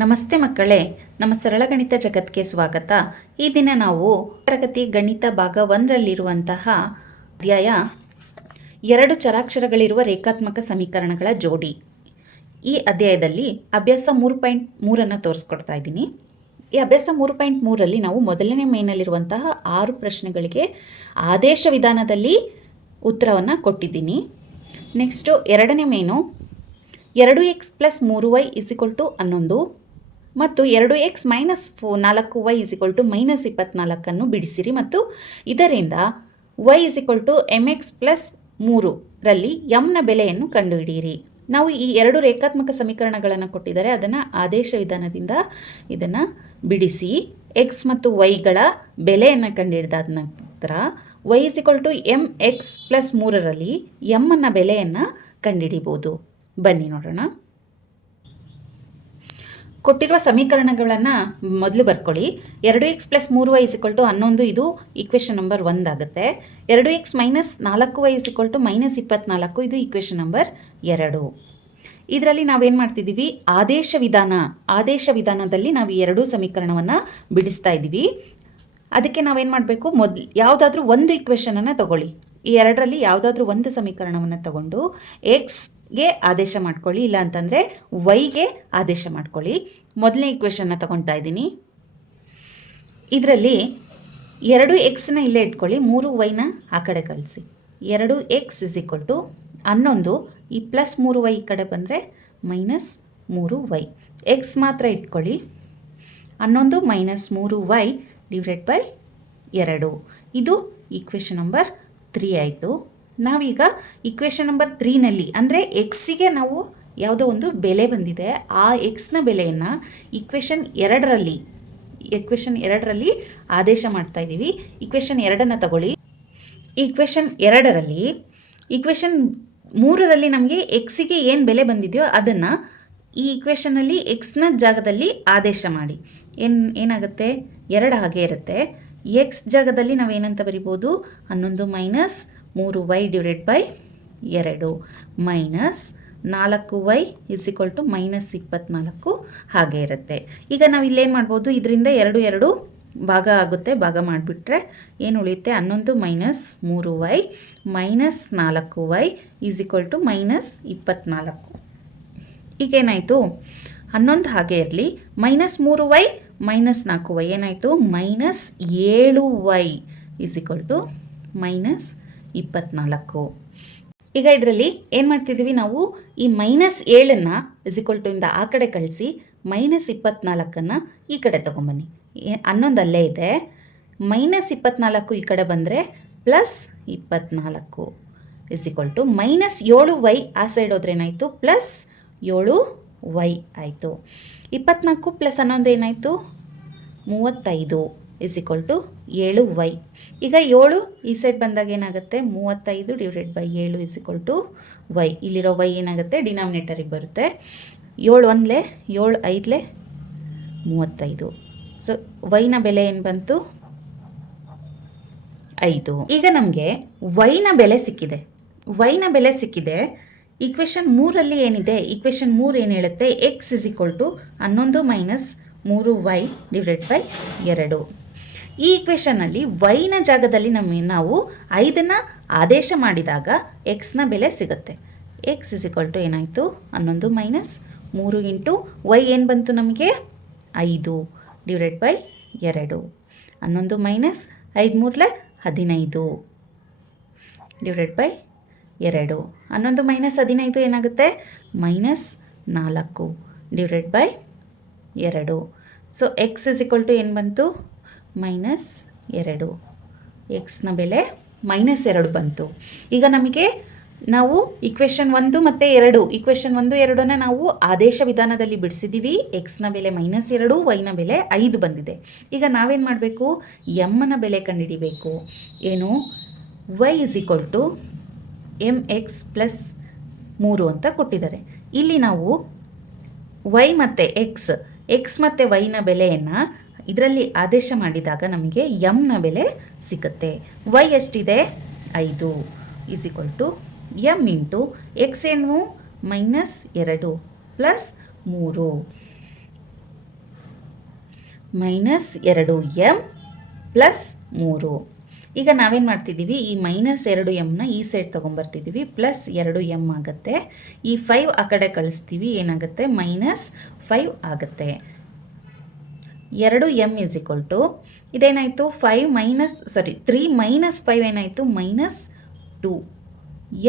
ನಮಸ್ತೆ ಮಕ್ಕಳೇ, ನಮ್ಮ ಸರಳ ಗಣಿತ ಜಗತ್ಗೆ ಸ್ವಾಗತ. ಈ ದಿನ ನಾವು ತರಗತಿ ಗಣಿತ ಭಾಗ 1ರಲ್ಲಿರುವಂತಹ ಅಧ್ಯಾಯ 2 ಚರಾಕ್ಷರಗಳಿರುವ ರೇಖಾತ್ಮಕ ಸಮೀಕರಣಗಳ ಜೋಡಿ. ಈ ಅಧ್ಯಾಯದಲ್ಲಿ ಅಭ್ಯಾಸ 3.3 ತೋರಿಸ್ಕೊಡ್ತಾ ಇದ್ದೀನಿ. ಈ ಅಭ್ಯಾಸ 3.3ರಲ್ಲಿ ನಾವು ಮೊದಲನೇ ಮೇನಲ್ಲಿರುವಂತಹ 6 ಪ್ರಶ್ನೆಗಳಿಗೆ ಆದೇಶ ವಿಧಾನದಲ್ಲಿ ಉತ್ತರವನ್ನು ಕೊಟ್ಟಿದ್ದೀನಿ. ನೆಕ್ಸ್ಟು ಎರಡನೇ ಮೇನು 2x + 3y = 11 ಮತ್ತು 2x - 4y = -24 ಬಿಡಿಸಿರಿ ಮತ್ತು ಇದರಿಂದ y = mx + 3ರಲ್ಲಿ mನ ಬೆಲೆಯನ್ನು ಕಂಡುಹಿಡಿಯಿರಿ. ನಾವು ಈ 2 ರೇಖಾತ್ಮಕ ಸಮೀಕರಣಗಳನ್ನು ಕೊಟ್ಟಿದ್ದಾರೆ, ಅದನ್ನು ಆದೇಶ ವಿಧಾನದಿಂದ ಇದನ್ನು ಬಿಡಿಸಿ x ಮತ್ತು yಗಳ ಬೆಲೆಯನ್ನು ಕಂಡುಹಿಡಿದಾದ ನಂತರ y = mx + 3ರಲ್ಲಿ mನ ಬೆಲೆಯನ್ನು ಕಂಡುಹಿಡಿಬೋದು. ಬನ್ನಿ ನೋಡೋಣ. ಕೊಟ್ಟಿರುವ ಸಮೀಕರಣಗಳನ್ನು ಮೊದಲು ಬರ್ಕೊಳ್ಳಿ. 2x + 3y = 11 ಇದು ಈಕ್ವೇಷನ್ ನಂಬರ್ 1 ಆಗುತ್ತೆ. 2x - 4y = -24 ಇದು ಈಕ್ವೇಷನ್ ನಂಬರ್ 2. ಇದರಲ್ಲಿ ನಾವೇನು ಮಾಡ್ತಿದ್ದೀವಿ, ಆದೇಶ ವಿಧಾನದಲ್ಲಿ ನಾವು ಈ 2 ಸಮೀಕರಣವನ್ನು ಬಿಡಿಸ್ತಾ ಇದ್ದೀವಿ. ಅದಕ್ಕೆ ನಾವೇನು ಮಾಡಬೇಕು, ಯಾವುದಾದ್ರೂ ಒಂದು ಈಕ್ವೇಷನನ್ನು ತಗೊಳ್ಳಿ. ಈ 2ರಲ್ಲಿ ಯಾವುದಾದ್ರೂ ಒಂದು ಸಮೀಕರಣವನ್ನು ತಗೊಂಡು ಗೆ ಆದೇಶ ಮಾಡ್ಕೊಳ್ಳಿ, ಇಲ್ಲ ಅಂತಂದರೆ ವೈಗೆ ಆದೇಶ ಮಾಡ್ಕೊಳ್ಳಿ. ಮೊದಲನೇ ಈಕ್ವೇಷನ್ನ ತಗೊಳ್ತಾ ಇದ್ದೀನಿ. ಇದರಲ್ಲಿ 2xನ ಇಲ್ಲೇ ಇಟ್ಕೊಳ್ಳಿ, 3yನ ಆ ಕಡೆ ಕಳಿಸಿ. 2x = 11, ಈ +3y ಈ ಕಡೆ ಬಂದರೆ -3y. x ಮಾತ್ರ ಇಟ್ಕೊಳ್ಳಿ. 11 - 3y / 2. ಇದು ಈಕ್ವೇಷನ್ ನಂಬರ್ 3 ಆಯಿತು. ನಾವೀಗ ಈಕ್ವೇಷನ್ ನಂಬರ್ 3ನಲ್ಲಿ ಅಂದರೆ ಎಕ್ಸಿಗೆ ನಾವು ಯಾವುದೋ ಒಂದು ಬೆಲೆ ಬಂದಿದೆ, ಆ ಎಕ್ಸ್ನ ಬೆಲೆಯನ್ನು ಈಕ್ವೇಷನ್ 2ರಲ್ಲಿ ಆದೇಶ ಮಾಡ್ತಾ ಇದ್ದೀವಿ. ಈಕ್ವೇಷನ್ 2ನ್ನು ತಗೊಳ್ಳಿ. ಈಕ್ವೇಷನ್ 2ರಲ್ಲಿ ಈಕ್ವೇಷನ್ 3ರಲ್ಲಿ ನಮಗೆ ಎಕ್ಸಿಗೆ ಏನು ಬೆಲೆ ಬಂದಿದೆಯೋ ಅದನ್ನು ಈ ಈಕ್ವೇಷನಲ್ಲಿ ಎಕ್ಸ್ನ ಜಾಗದಲ್ಲಿ ಆದೇಶ ಮಾಡಿ. ಏನಾಗುತ್ತೆ, 2 ಹಾಗೆ ಇರುತ್ತೆ. ಎಕ್ಸ್ ಜಾಗದಲ್ಲಿ ನಾವೇನಂತ ಬರಿಬೋದು, 11 - 3y / 2 -4y = -24 ಹಾಗೆ ಇರುತ್ತೆ. ಈಗ ನಾವು ಇಲ್ಲೇನು ಮಾಡ್ಬೋದು, ಇದರಿಂದ 2 ಭಾಗ ಆಗುತ್ತೆ. ಭಾಗ ಮಾಡಿಬಿಟ್ರೆ ಏನು ಉಳಿಯುತ್ತೆ, 11 - 3y -4y = -24. ಈಗೇನಾಯಿತು, 11 ಹಾಗೆ ಇರಲಿ. -3y -4y ಏನಾಯಿತು, -7y = -24. ಈಗ ಇದರಲ್ಲಿ ಏನು ಮಾಡ್ತಿದ್ದೀವಿ, ನಾವು ಈ -7ನ್ನು ಇಂದ ಆ ಕಡೆ ಕಳಿಸಿ, -24ನ್ನು ಈ ಕಡೆ ತೊಗೊಂಬನ್ನಿ. 11 ಅಲ್ಲೇ ಇದೆ, -24 ಈ ಕಡೆ ಬಂದರೆ +24 -7y ಆ ಸೈಡ್ ಹೋದ್ರೆ ಏನಾಯಿತು, +7y ಆಯಿತು. 24 + 11 ಏನಾಯಿತು, 35 7y. ಈಗ 7 ಈ ಸೈಡ್ ಬಂದಾಗ ಏನಾಗುತ್ತೆ, 35 / 7 = y. ಇಲ್ಲಿರೋ y ಏನಾಗುತ್ತೆ, ಡಿನಾಮಿನೇಟರಿಗೆ ಬರುತ್ತೆ. 7 1 7 5 35. ಸೊ yನ ಬೆಲೆ ಏನು ಬಂತು, 5. ಈಗ ನಮಗೆ yನ ಬೆಲೆ ಸಿಕ್ಕಿದೆ. ಈಕ್ವೇಷನ್ 3ರಲ್ಲಿ ಏನಿದೆ, ಈಕ್ವೇಷನ್ 3 ಏನು ಹೇಳುತ್ತೆ, x = 11 - 3y / 2. ಈ ಈಕ್ವೇಷನ್ನಲ್ಲಿ ವೈನ ಜಾಗದಲ್ಲಿ ನಾವು 5ನ್ನು ಆದೇಶ ಮಾಡಿದಾಗ ಎಕ್ಸ್ನ ಬೆಲೆ ಸಿಗುತ್ತೆ. x = ಏನಾಯಿತು, 11 - 3 × y ಏನು ಬಂತು ನಮಗೆ, 5 / 2. 11 - 5 3 15 / 2. 11 - 15 ಏನಾಗುತ್ತೆ, -4 / 2. ಸೊ x = ಏನು ಬಂತು, -2. ಎಕ್ಸ್ನ ಬೆಲೆ -2 ಬಂತು. ಈಗ ನಾವು ಈಕ್ವೇಷನ್ 1 ಮತ್ತು 2 ಈಕ್ವೇಷನ್ 1, 2ನ್ನು ನಾವು ಆದೇಶ ವಿಧಾನದಲ್ಲಿ ಬಿಡಿಸಿದ್ದೀವಿ. ಎಕ್ಸ್ನ ಬೆಲೆ -2, ವೈನ ಬೆಲೆ 5 ಬಂದಿದೆ. ಈಗ ನಾವೇನು ಮಾಡಬೇಕು, ಎಮ್ನ ಬೆಲೆ ಕಂಡುಹಿಡಿಬೇಕು. ಏನು, y = mx + 3 ಅಂತ ಕೊಟ್ಟಿದ್ದಾರೆ. ಇಲ್ಲಿ ನಾವು y ಮತ್ತು x ಮತ್ತು yನ ಬೆಲೆಯನ್ನು ಇದರಲ್ಲಿ ಆದೇಶ ಮಾಡಿದಾಗ ನಮಗೆ mನ ಬೆಲೆ ಸಿಗುತ್ತೆ. y ಎಷ್ಟಿದೆ, 5 m × x ಏನು, -2 + 3. Minus 2m plus 3. ಈಗ ನಾವೇನು ಮಾಡ್ತಿದ್ದೀವಿ, ಈ ಮೈನಸ್ 2mನ ಈ ಸೈಡ್ ತೊಗೊಂಬರ್ತಿದ್ದೀವಿ, ಪ್ಲಸ್ 2m ಆಗುತ್ತೆ. ಈ 5 ಆ ಕಡೆ ಕಳಿಸ್ತೀವಿ, ಏನಾಗುತ್ತೆ ಮೈನಸ್ 5 ಆಗುತ್ತೆ. 2m ಇಸ್ ಈಕ್ವಲ್ ಟು ಇದೇನಾಯಿತು 3 ಮೈನಸ್ 5 ಏನಾಯಿತು minus 2.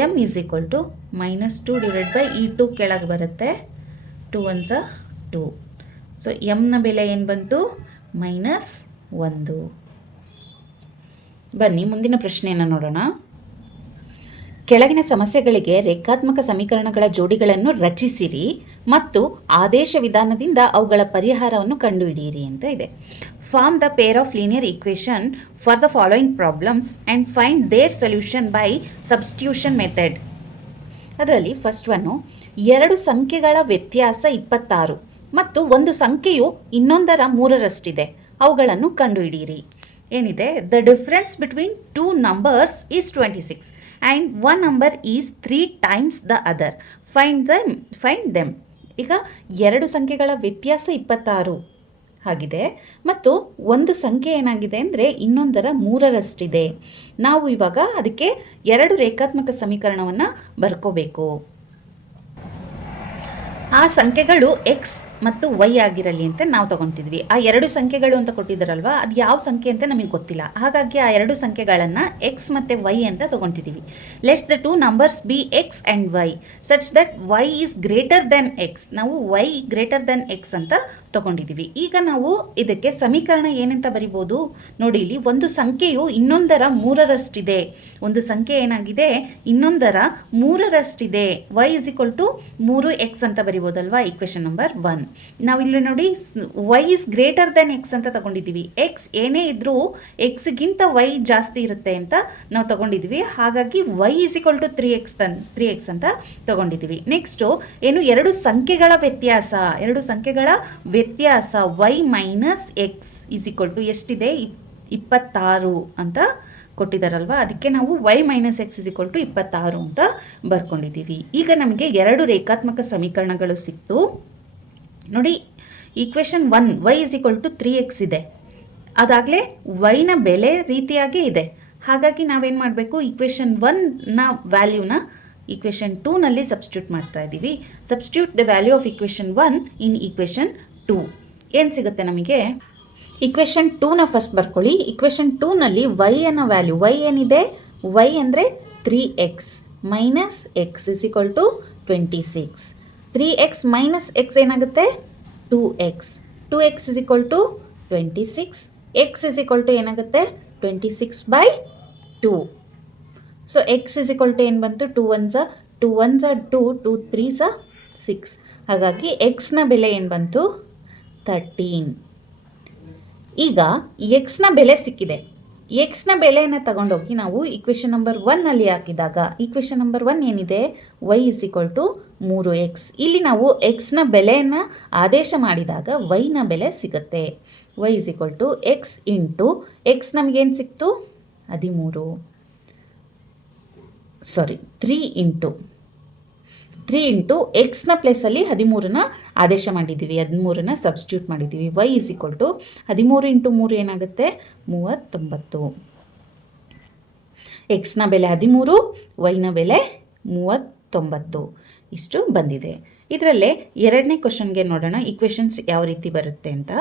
m is equal to minus 2 divide by ಈ 2 ಕೆಳಗೆ ಬರುತ್ತೆ, 2 1 2. ಸೊ ಎಮ್ನ ಬೆಲೆ ಏನು ಬಂತು ಮೈನಸ್ 1. ಬನ್ನಿ ಮುಂದಿನ ಪ್ರಶ್ನೆಯನ್ನು ನೋಡೋಣ. ಕೆಳಗಿನ ಸಮಸ್ಯೆಗಳಿಗೆ ರೇಖಾತ್ಮಕ ಸಮೀಕರಣಗಳ ಜೋಡಿಗಳನ್ನು ರಚಿಸಿರಿ ಮತ್ತು ಆದೇಶ ವಿಧಾನದಿಂದ ಅವುಗಳ ಪರಿಹಾರವನ್ನು ಕಂಡುಹಿಡಿಯಿರಿ ಅಂತ ಇದೆ. Form the pair of linear equation for the following problems and find their solution by substitution method. ಅದರಲ್ಲಿ ಫಸ್ಟ್ ಒನ್ನು, 2 ಸಂಖ್ಯೆಗಳ ವ್ಯತ್ಯಾಸ 26 ಮತ್ತು ಒಂದು ಸಂಖ್ಯೆಯು ಇನ್ನೊಂದರ 3ರಷ್ಟಿದೆ, ಅವುಗಳನ್ನು ಕಂಡುಹಿಡಿಯಿರಿ. ಏನಿದೆ, the difference between 2 numbers is 26 and 1 number is 3 times the other. Find them. ಈಗ 2 ಸಂಖ್ಯೆಗಳ ವ್ಯತ್ಯಾಸ 26 ಆಗಿದೆ ಮತ್ತು ಒಂದು ಸಂಖ್ಯೆ ಏನಾಗಿದೆ ಅಂದರೆ ಇನ್ನೊಂದರ 3ರಷ್ಟಿದೆ. ನಾವು ಇವಾಗ ಅದಕ್ಕೆ 2 ರೇಖಾತ್ಮಕ ಸಮೀಕರಣವನ್ನು ಬರ್ಕೋಬೇಕು. ಆ ಸಂಖ್ಯೆಗಳು ಎಕ್ಸ್ ಮತ್ತು ವೈ ಆಗಿರಲಿ ಅಂತ ನಾವು ತೊಗೊತಿದ್ವಿ. ಆ 2 ಸಂಖ್ಯೆಗಳು ಅಂತ ಕೊಟ್ಟಿದ್ದಾರಲ್ವ, ಅದು ಯಾವ ಸಂಖ್ಯೆ ಅಂತ ನಮಗೆ ಗೊತ್ತಿಲ್ಲ. ಹಾಗಾಗಿ ಆ 2 ಸಂಖ್ಯೆಗಳನ್ನು ಎಕ್ಸ್ ಮತ್ತು ವೈ ಅಂತ ತೊಗೊತಿದ್ದೀವಿ. Let's the 2 numbers be x and y such that y is greater than x. ನಾವು ವೈ ಗ್ರೇಟರ್ ದೆನ್ ಎಕ್ಸ್ ಅಂತ ತೊಗೊಂಡಿದ್ದೀವಿ. ಈಗ ನಾವು ಇದಕ್ಕೆ ಸಮೀಕರಣ ಏನಂತ ಬರಿಬೋದು ನೋಡಿ. ಇಲ್ಲಿ ಒಂದು ಸಂಖ್ಯೆಯು ಇನ್ನೊಂದರ 3ರಷ್ಟಿದೆ. ಒಂದು ಸಂಖ್ಯೆ ಏನಾಗಿದೆ ಇನ್ನೊಂದರ 3ರಷ್ಟಿದೆ. Y is equal to 3x ಅಂತ ಬರಿಬೋದಲ್ವಾ, ಈಕ್ವೇಷನ್ ನಂಬರ್ 1. ನಾವಿಲ್ಲಿ ನೋಡಿ y is greater than x ಅಂತ ತಗೊಂಡಿದ್ದೀವಿ. ಎಕ್ಸ್ ಏನೇ ಇದ್ರೂ ಎಕ್ಸ್ಗಿಂತ ವೈ ಜಾಸ್ತಿ ಇರುತ್ತೆ ಅಂತ ನಾವು ತಗೊಂಡಿದ್ದೀವಿ. ಹಾಗಾಗಿ y is equal to 3x ಅಂತ ತಗೊಂಡಿದ್ದೀವಿ. ನೆಕ್ಸ್ಟು ಏನು, 2 ಸಂಖ್ಯೆಗಳ ವ್ಯತ್ಯಾಸ y minus x is equal to ಎಷ್ಟಿದೆ 26 ಅಂತ ಕೊಟ್ಟಿದ್ದಾರಲ್ವ, ಅದಕ್ಕೆ ನಾವು y minus x is equal to 26 ಅಂತ ಬರ್ಕೊಂಡಿದ್ದೀವಿ. ಈಗ ನಮಗೆ 2 ರೇಖಾತ್ಮಕ ಸಮೀಕರಣಗಳು ಸಿಕ್ತು ನೋಡಿ. Equation 1 y is equal to 3x ಇದೆ. ಅದಾಗಲೇ ವೈನ ಬೆಲೆ ರೀತಿಯಾಗೇ ಇದೆ. ಹಾಗಾಗಿ ನಾವೇನು ಮಾಡಬೇಕು, ಈಕ್ವೇಷನ್ 1ನ ವ್ಯಾಲ್ಯೂನ ಈಕ್ವೇಷನ್ 2ನಲ್ಲಿ ಸಬ್ಸ್ಟಿಟ್ಯೂಟ್ ಮಾಡ್ತಾ ಇದ್ದೀವಿ. Substitute the value of equation 1 in equation 2. ಏನು ಸಿಗುತ್ತೆ ನಮಗೆ, ಈಕ್ವೇಷನ್ 2ನ ಫಸ್ಟ್ ಬರ್ಕೊಳ್ಳಿ. ಈಕ್ವೇಷನ್ 2ನಲ್ಲಿ ವೈ ಅನ್ನೋ ವ್ಯಾಲ್ಯೂ, ವೈ ಏನಿದೆ, ವೈ ಅಂದರೆ 3x minus x is equal to 26. 3x minus x ಏನಾಗುತ್ತೆ 2x is equal to 26. X is equal to ಏನಾಗುತ್ತೆ 26/2. So x is equal to ಏನು ಬಂತು 2 1 2 2 3 6. ಹಾಗಾಗಿ ಎಕ್ಸ್ನ ಬೆಲೆ ಏನು ಬಂತು 13. ಈಗ ಎಕ್ಸ್ನ ಬೆಲೆ ಸಿಕ್ಕಿದೆ. ಎಕ್ಸ್ನ ಬೆಲೆಯನ್ನು ತಗೊಂಡೋಗಿ ನಾವು ಈಕ್ವೇಷನ್ ನಂಬರ್ 1ನಲ್ಲಿ ಹಾಕಿದಾಗ ಈಕ್ವೇಷನ್ ನಂಬರ್ 1 ಏನಿದೆ Y is equal to 3x. ಇಲ್ಲಿ ನಾವು ಎಕ್ಸ್ನ ಬೆಲೆಯನ್ನು ಆದೇಶ ಮಾಡಿದಾಗ ವೈನ ಬೆಲೆ ಸಿಗುತ್ತೆ. Y is equal to x into x ನಮಗೇನು ಸಿಕ್ತು 3 ಇಂಟು ಎಕ್ಸ್ನ ಪ್ಲೇಸಲ್ಲಿ 13ನ ಆದೇಶ ಮಾಡಿದ್ದೀವಿ, 13ನ ಸಬ್ಸ್ಟಿಟ್ಯೂಟ್ ಮಾಡಿದ್ದೀವಿ. Y is equal to 13 into 3 ಏನಾಗುತ್ತೆ 39. ಎಕ್ಸ್ನ ಬೆಲೆ 13, ವೈನ ಬೆಲೆ 39 ಇಷ್ಟು ಬಂದಿದೆ. ಇದರಲ್ಲೇ 2ನೇ ಕ್ವಶನ್ಗೆ ನೋಡೋಣ ಈಕ್ವೇಷನ್ಸ್ ಯಾವ ರೀತಿ ಬರುತ್ತೆ ಅಂತ.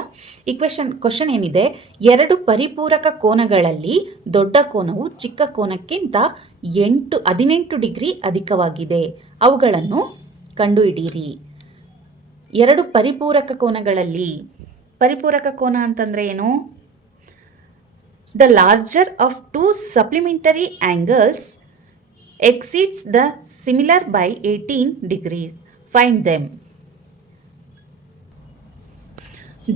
ಕ್ವಶನ್ ಏನಿದೆ, 2 ಪರಿಪೂರಕ ಕೋನಗಳಲ್ಲಿ ದೊಡ್ಡ ಕೋನವು ಚಿಕ್ಕ ಕೋನಕ್ಕಿಂತ 18 ಡಿಗ್ರಿ ಅಧಿಕವಾಗಿದೆ, ಅವುಗಳನ್ನು ಕಂಡುಹಿಡಿಯಿರಿ. 2 ಪರಿಪೂರಕ ಕೋನಗಳಲ್ಲಿ, ಪರಿಪೂರಕ ಕೋನ ಅಂತಂದರೆ ಏನು, the larger of 2 supplementary angles exceeds the similar by 18 degrees. Find them.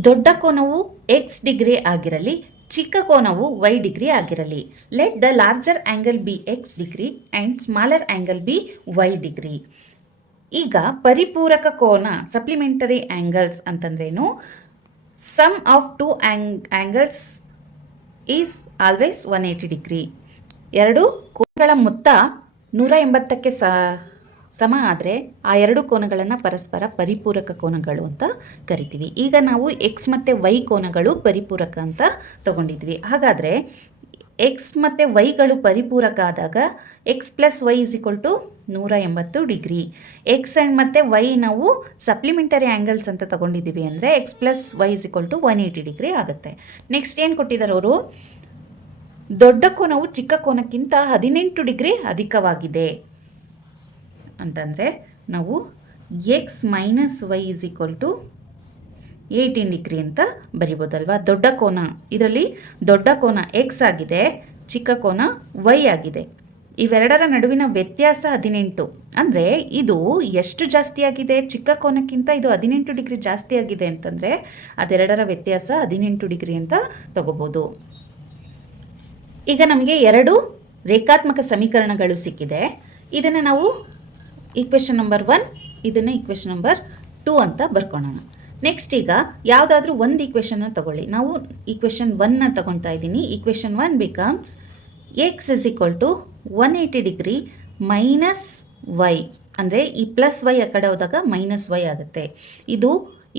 ದೊಡ್ಡ ಕೋನವು x ಡಿಗ್ರಿ ಆಗಿರಲಿ, ಚಿಕ್ಕ ಕೋನವು y ಡಿಗ್ರಿ ಆಗಿರಲಿ. Let the larger angle be x degree and smaller angle be y degree. ಈಗ ಪರಿಪೂರಕ ಕೋನ ಸಪ್ಲಿಮೆಂಟರಿ ಆ್ಯಂಗಲ್ಸ್ ಅಂತಂದ್ರೇನು, sum of 2 angles is always 180 degree. 2 ಕೋನಗಳ ಮೊತ್ತ 180ಕ್ಕೆ ಸಮ ಆದರೆ ಆ ಎರಡು ಕೋನಗಳನ್ನು ಪರಸ್ಪರ ಪರಿಪೂರಕ ಕೋನಗಳು ಅಂತ ಕರಿತೀವಿ. ಈಗ ನಾವು ಎಕ್ಸ್ ಮತ್ತು ವೈ ಕೋನಗಳು ಪರಿಪೂರಕ ಅಂತ ತಗೊಂಡಿದ್ವಿ. ಹಾಗಾದರೆ ಎಕ್ಸ್ ಮತ್ತು ವೈಗಳು ಪರಿಪೂರಕ ಆದಾಗ x plus y is equal to 180 degree. X and ಮತ್ತು ವೈ ನಾವು ಸಪ್ಲಿಮೆಂಟರಿ ಆ್ಯಂಗಲ್ಸ್ ಅಂತ ತಗೊಂಡಿದ್ದೀವಿ ಅಂದರೆ x plus y is equal to 180 degree ಆಗುತ್ತೆ. ನೆಕ್ಸ್ಟ್ ಏನು ಕೊಟ್ಟಿದ್ದಾರೆ ಅವರು, ದೊಡ್ಡ ಕೋನವು ಚಿಕ್ಕ ಕೋನಕ್ಕಿಂತ 18 ಡಿಗ್ರಿ ಅಧಿಕವಾಗಿದೆ ಅಂತಂದರೆ ನಾವು x minus y is equal to 18 degree ಅಂತ ಬರಿಬೋದಲ್ವಾ. ದೊಡ್ಡ ಕೋನ, ಇದರಲ್ಲಿ ದೊಡ್ಡ ಕೋನ ಎಕ್ಸ್ ಆಗಿದೆ, ಚಿಕ್ಕ ಕೋನ ವೈ ಆಗಿದೆ. ಇವೆರಡರ ನಡುವಿನ ವ್ಯತ್ಯಾಸ 18. ಅಂದರೆ ಇದು ಎಷ್ಟು ಜಾಸ್ತಿ ಆಗಿದೆ, ಚಿಕ್ಕ ಕೋನಕ್ಕಿಂತ ಇದು 18 ಡಿಗ್ರಿ ಜಾಸ್ತಿ ಆಗಿದೆ ಅಂತಂದರೆ ಅದೆರಡರ ವ್ಯತ್ಯಾಸ 18 ಡಿಗ್ರಿ ಅಂತ ತಗೋಬೋದು. ಈಗ ನಮಗೆ ಎರಡು ರೇಖಾತ್ಮಕ ಸಮೀಕರಣಗಳು ಸಿಕ್ಕಿದೆ. ಇದನ್ನು ನಾವು ಈಕ್ವೇಷನ್ ನಂಬರ್ 1, ಇದನ್ನು ಈಕ್ವೇಷನ್ ನಂಬರ್ 2 ಅಂತ ಬರ್ಕೊಳ್ಳೋಣ. ನೆಕ್ಸ್ಟ್ ಈಗ ಯಾವುದಾದ್ರೂ ಒಂದು ಈಕ್ವೇಷನ್ನ ತಗೊಳ್ಳಿ. ನಾವು ಈಕ್ವೇಷನ್ 1ನ ತಗೊಳ್ತಾ ಇದ್ದೀನಿ. Equation 1 becomes x is equal to 180 degree minus y, ಅಂದರೆ ಈ ಪ್ಲಸ್ ವೈ ಆ ಕಡೆ ಹೋದಾಗ ಮೈನಸ್ ವೈ ಆಗುತ್ತೆ. ಇದು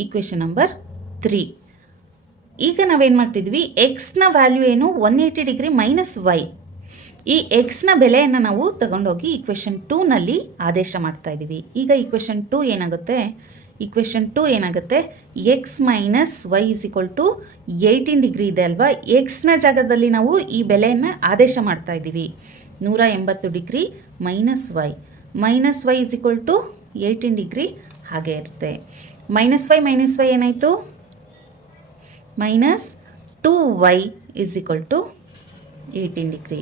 ಈಕ್ವೇಷನ್ ನಂಬರ್ 3. ಈಗ ನಾವೇನು ಮಾಡ್ತಿದ್ವಿ, ಎಕ್ಸ್ನ ವ್ಯಾಲ್ಯೂ ಏನು, 180 ಡಿಗ್ರಿ ಮೈನಸ್ ವೈ. ಈ ಎಕ್ಸ್ನ ಬೆಲೆಯನ್ನು ನಾವು ತಗೊಂಡೋಗಿ ಈಕ್ವೇಷನ್ 2ನಲ್ಲಿ ಆದೇಶ ಮಾಡ್ತಾ ಇದ್ದೀವಿ. ಈಗ ಈಕ್ವೇಷನ್ 2 ಏನಾಗುತ್ತೆ, ಈಕ್ವೇಷನ್ 2 ಏನಾಗುತ್ತೆ, x minus y is equal to 18 degree ಇದೆ ಅಲ್ವಾ. ಎಕ್ಸ್ನ ಜಾಗದಲ್ಲಿ ನಾವು ಈ ಬೆಲೆಯನ್ನು ಆದೇಶ ಮಾಡ್ತಾ ಇದ್ದೀವಿ. 180 degree minus y is equal to 18 degree ಹಾಗೆ ಇರುತ್ತೆ. ಮೈನಸ್ ವೈ ಏನಾಯಿತು, minus 2y is equal to 18 degree.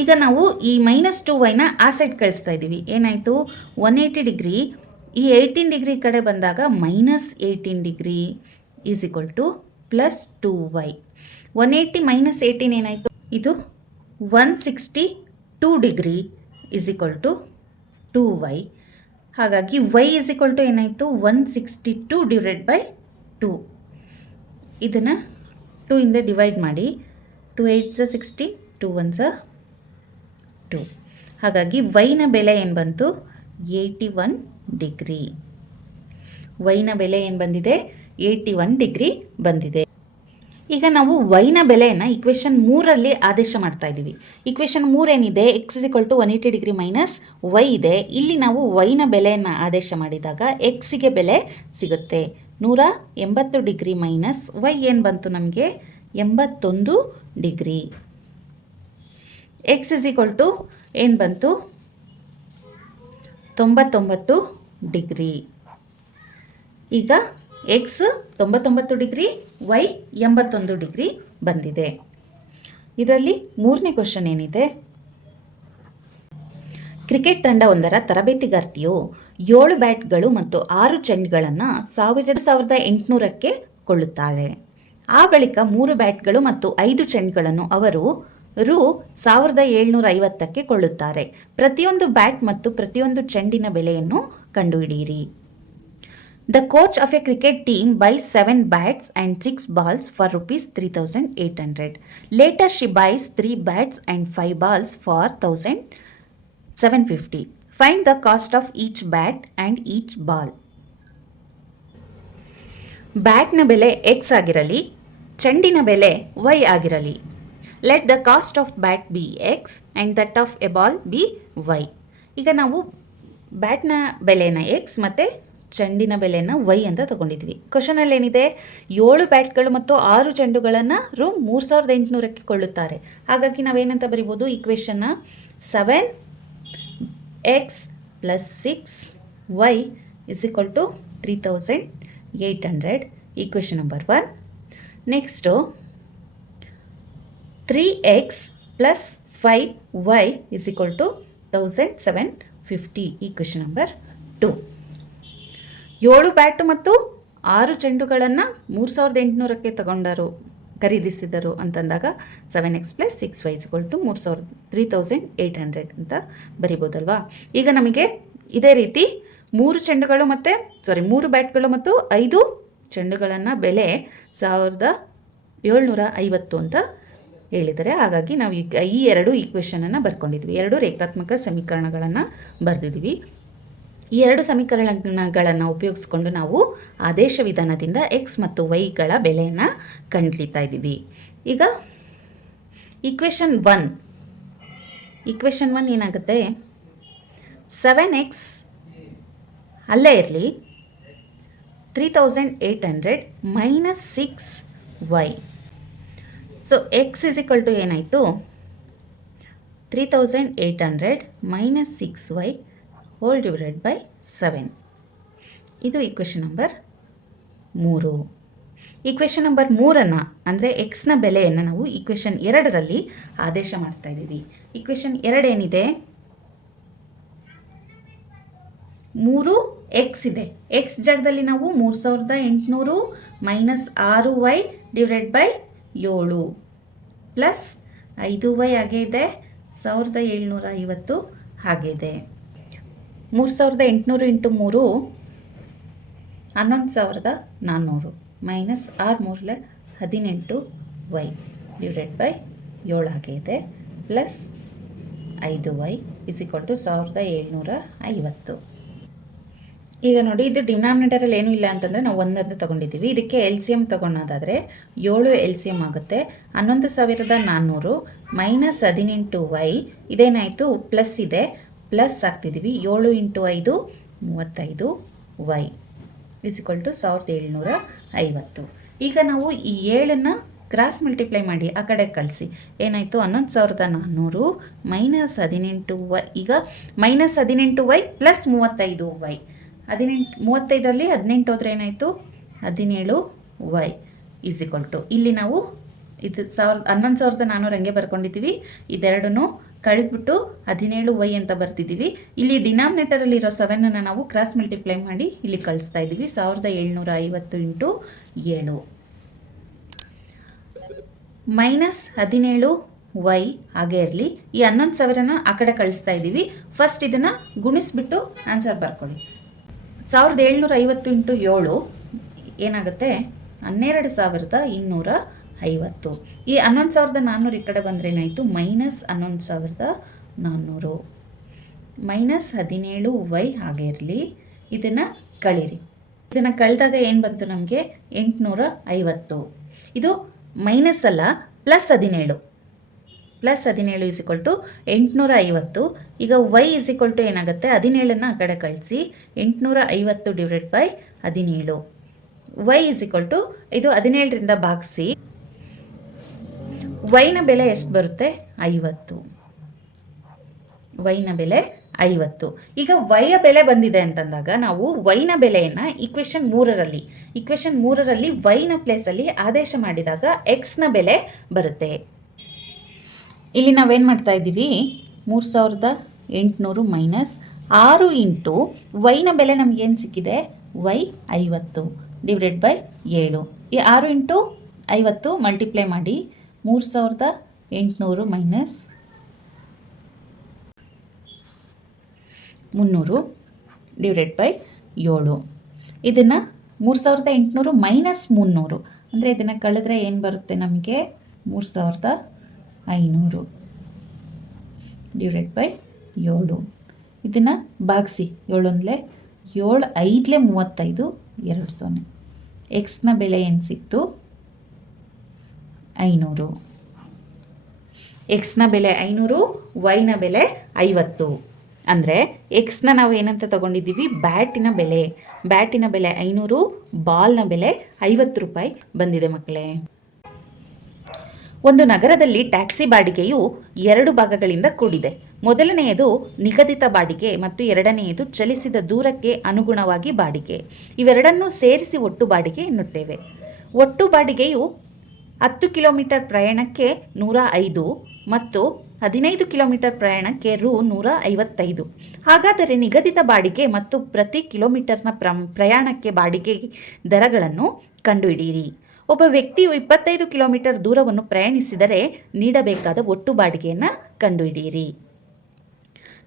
ಈಗ ನಾವು ಈ ಮೈನಸ್ 2yನ ಆ ಸೈಡ್ ಕಳಿಸ್ತಾ ಇದ್ದೀವಿ. ಏನಾಯಿತು, 180 ಡಿಗ್ರಿ ಈ 18 ಡಿಗ್ರಿ ಕಡೆ ಬಂದಾಗ minus 18 degree is equal to plus 2y. 180 minus 18 ಏನಾಯಿತು, ಇದು 162 degree is equal to 2y. ಹಾಗಾಗಿ y ಈಸ್ ಈಕ್ವಲ್ ಟು ಏನಾಯಿತು, 162 ಡಿವೈಡೆಡ್ ಬೈ 2. ಇದನ್ನು 2 ಇಂದ ಡಿವೈಡ್ ಮಾಡಿ. 2 8 16, 2 1 2. ಹಾಗಾಗಿ ವೈನ ಬೆಲೆ ಏನು ಬಂತು, 81 ಡಿಗ್ರಿ. ವೈನ ಬೆಲೆ ಏನು ಬಂದಿದೆ, 81 ಡಿಗ್ರಿ ಬಂದಿದೆ. ಈಗ ನಾವು ವೈನ ಬೆಲೆಯನ್ನು ಈಕ್ವೇಷನ್ 3ರಲ್ಲಿ ಆದೇಶ ಮಾಡ್ತಾ ಇದ್ದೀವಿ. ಈಕ್ವೇಷನ್ 3 ಏನಿದೆ, x is equal to 180 degree minus y ಇದೆ. ಇಲ್ಲಿ ನಾವು ವೈನ ಬೆಲೆಯನ್ನು ಆದೇಶ ಮಾಡಿದಾಗ ಎಕ್ಸಿಗೆ ಬೆಲೆ ಸಿಗುತ್ತೆ 180 ಡಿಗ್ರಿ ಮೈನಸ್ ವೈ ಏನು ಬಂತು ನಮಗೆ, 81 degree. X is equal to ಏನು ಬಂತು, 99 ಡಿಗ್ರಿ. ಈಗ ಎಕ್ಸ್ 99 ಡಿಗ್ರಿ, ವೈ 81 ಡಿಗ್ರಿ ಬಂದಿದೆ. ಇದರಲ್ಲಿ 3ನೇ ಕ್ವಶನ್ ಏನಿದೆ, ಕ್ರಿಕೆಟ್ ತಂಡವೊಂದರ ತರಬೇತಿಗಾರ್ತಿಯು 7 ಬ್ಯಾಟ್ಗಳು ಮತ್ತು 6 ಚೆಂಡುಗಳನ್ನು 1800ಕ್ಕೆ ಕೊಳ್ಳುತ್ತಾಳೆ. ಆ ಬಳಿಕ 3 ಬ್ಯಾಟ್ಗಳು ಮತ್ತು 5 ಚೆಂಡುಗಳನ್ನು ಅವರು ರು 1750ಕ್ಕೆ ಕೊಳ್ಳುತ್ತಾರೆ. ಪ್ರತಿಯೊಂದು ಬ್ಯಾಟ್ ಮತ್ತು ಪ್ರತಿಯೊಂದು ಚೆಂಡಿನ ಬೆಲೆಯನ್ನು ಕಂಡುಹಿಡಿಯಿರಿ. The coach of a cricket team buys 7 bats and 6 balls for rupees 3800. Later she buys 3 bats and 5 balls for 1750. Find the cost of each bat and each ball. ಬ್ಯಾಟ್ನ ಬೆಲೆ ಎಕ್ಸ್ ಆಗಿರಲಿ, ಚೆಂಡಿನ ಬೆಲೆ ವೈ ಆಗಿರಲಿ. Let the cost of bat be x and that of a ball be y. ಈಗ ನಾವು ಬ್ಯಾಟ್ನ ಬೆಲೆನ X ಮತ್ತು ಚೆಂಡಿನ ಬೆಲೆನ Y ಅಂತ ತಗೊಂಡಿದ್ವಿ. ಕ್ವಶನಲ್ಲಿ ಏನಿದೆ, 7 ಬ್ಯಾಟ್ಗಳು ಮತ್ತು 6 ಚೆಂಡುಗಳನ್ನು ರು 3800ಕ್ಕೆ ಕೊಳ್ಳುತ್ತಾರೆ. ಹಾಗಾಗಿ ನಾವೇನಂತ ಬರಿಬೋದು, ಈಕ್ವೇಷನ್ನ 7x plus 6y is equal to 3800, equation number 1. Next 3x plus 5y is equal to 1750, equation number 2. 7 bat ಮತ್ತು 6 ಚೆಂಡುಗಳನ್ನು 3800ಕ್ಕೆ ಖರೀದಿಸಿದರು ಅಂತಂದಾಗ 7x plus 6y is equal to 3800 ಅಂತ ಬರಿಬೋದಲ್ವಾ. ಈಗ ನಮಗೆ ಇದೇ ರೀತಿ 3 ಬ್ಯಾಟ್ಗಳು ಮತ್ತು 5 ಚೆಂಡುಗಳನ್ನು ಬೆಲೆ 1750 ಅಂತ ಹೇಳಿದ್ದಾರೆ. ಹಾಗಾಗಿ ನಾವು ಈ ಎರಡು ಈಕ್ವೇಷನನ್ನು ಬರ್ಕೊಂಡಿದ್ವಿ, ಎರಡು ರೇಖಾತ್ಮಕ ಸಮೀಕರಣಗಳನ್ನು ಬರೆದಿದ್ವಿ. ಈ ಎರಡು ಸಮೀಕರಣಗಳನ್ನು ಉಪಯೋಗಿಸ್ಕೊಂಡು ನಾವು ಆದೇಶ ವಿಧಾನದಿಂದ ಎಕ್ಸ್ ಮತ್ತು ವೈಗಳ ಬೆಲೆಯನ್ನು ಕಂಡುಹಿಡಿತಾ ಇದ್ದೀವಿ. ಈಗ ಈಕ್ವೇಷನ್ ಒನ್ ಏನಾಗುತ್ತೆ, 7x ಅಲ್ಲೇ ಇರಲಿ, 3800 minus 6y. So x is equal to ಏನಾಯಿತು, 3800 minus 6y whole divided by 7. ಇದು ಈಕ್ವೇಷನ್ ನಂಬರ್ 3. ಈಕ್ವೇಷನ್ ನಂಬರ್ 3 ಅಂದರೆ ಎಕ್ಸ್ನ ಬೆಲೆಯನ್ನು ನಾವು ಈಕ್ವೇಷನ್ 2ರಲ್ಲಿ ಆದೇಶ ಮಾಡ್ತಾ ಇದ್ದೀವಿ. ಈಕ್ವೇಷನ್ 2 ಏನಿದೆ, 3x ಇದೆ. ಎಕ್ಸ್ ಜಾಗದಲ್ಲಿ ನಾವು 3800 minus 6y divided by 7 plus 5y ಹಾಗೆ ಇದೆ, 1750 ಹಾಗೆ ಇದೆ. 3800 into 3 11400 minus 6 18y divided by 7 ಹಾಗೆ ಇದೆ, plus 5y is equal to 1750. ಈಗ ನೋಡಿ, ಇದು ಡಿನಾಮಿನೇಟರಲ್ಲಿ ಏನೂ ಇಲ್ಲ ಅಂತಂದರೆ ನಾವು ಒಂದನ್ನು ತೊಗೊಂಡಿದ್ದೀವಿ. ಇದಕ್ಕೆ ಎಲ್ ಸಿ ಎಮ್ ತೊಗೊಳೋದಾದರೆ 7 ಎಲ್ ಸಿ ಎಮ್ ಆಗುತ್ತೆ. 11400 ಮೈನಸ್ 18y ಇದೇನಾಯಿತು, ಪ್ಲಸ್ ಇದೆ, ಪ್ಲಸ್ ಆಗ್ತಿದ್ದೀವಿ. 7 into 5 35y is equal to 1750. ಈಗ ನಾವು ಈ 7ನ್ನು ಕ್ರಾಸ್ ಮಲ್ಟಿಪ್ಲೈ ಮಾಡಿ ಆ ಕಡೆ ಕಳಿಸಿ, ಏನಾಯಿತು, 11400 ಮೈನಸ್ 18y. ಈಗ ಮೈನಸ್ 18y ಪ್ಲಸ್ 35y. 35ರಲ್ಲಿ 18 ಹೋದರೆ ಏನಾಯಿತು, 17y ಈಸ್ ಈಕ್ವಲ್ ಟು, ಇಲ್ಲಿ ನಾವು ಇದು 11400 ಹಂಗೆ ಬರ್ಕೊಂಡಿದ್ದೀವಿ. ಇದೆರಡೂ ಕಳೆದ್ಬಿಟ್ಟು 17y ಅಂತ ಬರ್ತಿದ್ದೀವಿ. ಇಲ್ಲಿ ಡಿನಾಮಿನೇಟರಲ್ಲಿರೋ 7ಅನ್ನು ನಾವು ಕ್ರಾಸ್ ಮಲ್ಟಿಪ್ಲೈ ಮಾಡಿ ಇಲ್ಲಿ ಕಳಿಸ್ತಾ ಇದ್ದೀವಿ. 1750 ಇಂಟು 7 ಮೈನಸ್ 17y ಹಾಗೆ ಇರಲಿ. ಈ 11000ನ ಆ ಕಡೆ ಕಳಿಸ್ತಾ ಇದ್ದೀವಿ. ಫಸ್ಟ್ ಇದನ್ನು ಗುಣಿಸ್ಬಿಟ್ಟು ಆನ್ಸರ್ ಬರ್ಕೊಳ್ಳಿ. 1750 ಇಂಟು 7 ಏನಾಗುತ್ತೆ, 12250. ಈ 11400 ಈ ಕಡೆ ಬಂದರೆ ಏನಾಯಿತು, ಮೈನಸ್ 11400 ಮೈನಸ್ 17y ಹಾಗೆ ಇರಲಿ. ಇದನ್ನು ಕಳೀರಿ. ಇದನ್ನು ಕಳೆದಾಗ ಏನು ಬಂತು ನಮಗೆ, 850. ಇದು ಮೈನಸ್ ಅಲ್ಲ, ಪ್ಲಸ್ 17 ಇಸ್ ಈಕ್ವಲ್ ಟು 850. ಈಗ y ಇಸ್ ಈಕ್ವಲ್ ಟು ಏನಾಗುತ್ತೆ, 17ನ್ನು ಆ ಕಡೆ ಕಳಿಸಿ, 850 divided by 17. y is equal to ಇದು 17ರಿಂದ ಭಾಗಿಸಿ, yನ ಬೆಲೆ ಎಷ್ಟು ಬರುತ್ತೆ, 50. yನ ಬೆಲೆ 50. ಈಗ y ಬೆಲೆ ಬಂದಿದೆ ಅಂತಂದಾಗ ನಾವು yನ ಬೆಲೆಯನ್ನು ಈಕ್ವೇಷನ್ 3ರಲ್ಲಿ yನ ಪ್ಲೇಸಲ್ಲಿ ಆದೇಶ ಮಾಡಿದಾಗ ಎಕ್ಸ್ನ ಬೆಲೆ ಬರುತ್ತೆ. ಇಲ್ಲಿ ನಾವೇನು ಮಾಡ್ತಾ ಇದ್ದೀವಿ, 3800 ಮೈನಸ್ 6 ಇಂಟು ವೈನ ಬೆಲೆ ನಮಗೇನು ಸಿಕ್ಕಿದೆ, y 50 ಡಿವೈಡೆಡ್ ಬೈ 7. ಈ 6 ಇಂಟು 50 ಮಲ್ಟಿಪ್ಲೈ ಮಾಡಿ, 3800 ಮೈನಸ್ 300 ಡಿವೈಡೆಡ್ ಬೈ 7. ಇದನ್ನು 3800 ಮೈನಸ್ 300 ಅಂದರೆ ಇದನ್ನು ಕಳೆದ್ರೆ ಏನು ಬರುತ್ತೆ ನಮಗೆ, 3500 ಡಿವೈಡೆಡ್ ಬೈ 7. ಇದನ್ನು ಭಾಗಿಸಿ, 7 7 5 35 200. ಎಕ್ಸ್ನ ಬೆಲೆ ಏನು ಸಿಕ್ತು, 500. ಎಕ್ಸ್ನ ಬೆಲೆ 500, ವೈನ ಬೆಲೆ 50. ಅಂದರೆ ಎಕ್ಸ್ನ ನಾವು ಏನಂತ ತೊಗೊಂಡಿದ್ದೀವಿ, ಬ್ಯಾಟಿನ ಬೆಲೆ 500, ಬಾಲ್ನ ಬೆಲೆ 50 ರೂಪಾಯಿ ಬಂದಿದೆ ಮಕ್ಕಳೇ. ಒಂದು ನಗರದಲ್ಲಿ ಟ್ಯಾಕ್ಸಿ ಬಾಡಿಗೆಯು 2 ಭಾಗಗಳಿಂದ ಕೂಡಿದೆ. ಮೊದಲನೆಯದು ನಿಗದಿತ ಬಾಡಿಗೆ ಮತ್ತು ಎರಡನೆಯದು ಚಲಿಸಿದ ದೂರಕ್ಕೆ ಅನುಗುಣವಾಗಿ ಬಾಡಿಗೆ. ಇವೆರಡನ್ನೂ ಸೇರಿಸಿ ಒಟ್ಟು ಬಾಡಿಗೆ ಎನ್ನುತ್ತೇವೆ. ಒಟ್ಟು ಬಾಡಿಗೆಯು 10 ಕಿಲೋಮೀಟರ್ ಪ್ರಯಾಣಕ್ಕೆ 105 ಮತ್ತು 15 ಕಿಲೋಮೀಟರ್ ಪ್ರಯಾಣಕ್ಕೆ ರೂ 155. ಹಾಗಾದರೆ ನಿಗದಿತ ಬಾಡಿಗೆ ಮತ್ತು ಪ್ರತಿ ಕಿಲೋಮೀಟರ್ನ ಪ್ರಯಾಣಕ್ಕೆ ಬಾಡಿಗೆ ದರಗಳನ್ನು ಕಂಡುಹಿಡಿಯಿರಿ. ಒಬ್ಬ ವ್ಯಕ್ತಿಯು 25 ಕಿಲೋಮೀಟರ್ ದೂರವನ್ನು ಪ್ರಯಾಣಿಸಿದರೆ ನೀಡಬೇಕಾದ ಒಟ್ಟು ಬಾಡಿಗೆಯನ್ನು ಕಂಡುಹಿಡಿಯಿರಿ.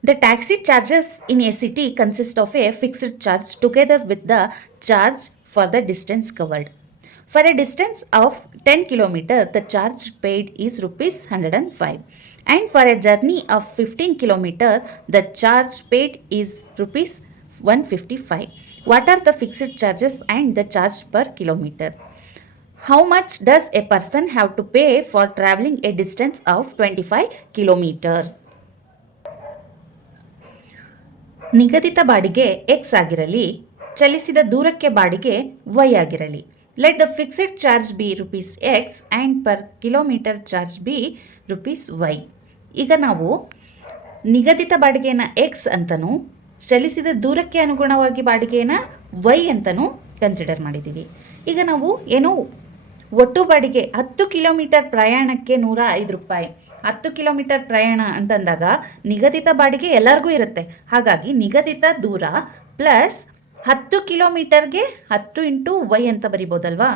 The taxi charges in a city consist of a fixed charge together with the charge for the distance covered. For a distance of 10 km, the charge paid is rupees 105. And for a journey of 15 km, the charge paid is rupees 155. What are the fixed charges and the charge per kilometer? How much does a person have to pay for traveling a distance of 25 km? ನಿಗದಿತ ಬಾಡಿಗೆ X ಆಗಿರಲಿ, ಚಲಿಸಿದ ದೂರಕ್ಕೆ ಬಾಡಿಗೆ y ಆಗಿರಲಿ. Let the fixed charge be rupees x and per kilometre charge be rupees y. ಈಗ ನಾವು ನಿಗದಿತ ಬಾಡಿಗೆಯನ್ನು X ಅಂತಲೂ ಚಲಿಸಿದ ದೂರಕ್ಕೆ ಅನುಗುಣವಾಗಿ ಬಾಡಿಗೆಯನ್ನು ವೈ ಅಂತಲೂ ಕನ್ಸಿಡರ್ ಮಾಡಿದ್ದೀವಿ. ಈಗ ನಾವು ಏನೋ ಒಟ್ಟು ಬಾಡಿಗೆ 10 ಕಿಲೋಮೀಟರ್ ಪ್ರಯಾಣಕ್ಕೆ 105 ರೂಪಾಯಿ. 10 ಕಿಲೋಮೀಟರ್ ಪ್ರಯಾಣ ಅಂತಂದಾಗ ನಿಗದಿತ ಬಾಡಿಗೆ ಎಲ್ಲರಿಗೂ ಇರುತ್ತೆ. ಹಾಗಾಗಿ ನಿಗದಿತ ದೂರ ಪ್ಲಸ್ 10 ಕಿಲೋಮೀಟರ್ಗೆ 10 ಇಂಟು ವೈ ಅಂತ ಬರಿಬೋದಲ್ವಾ.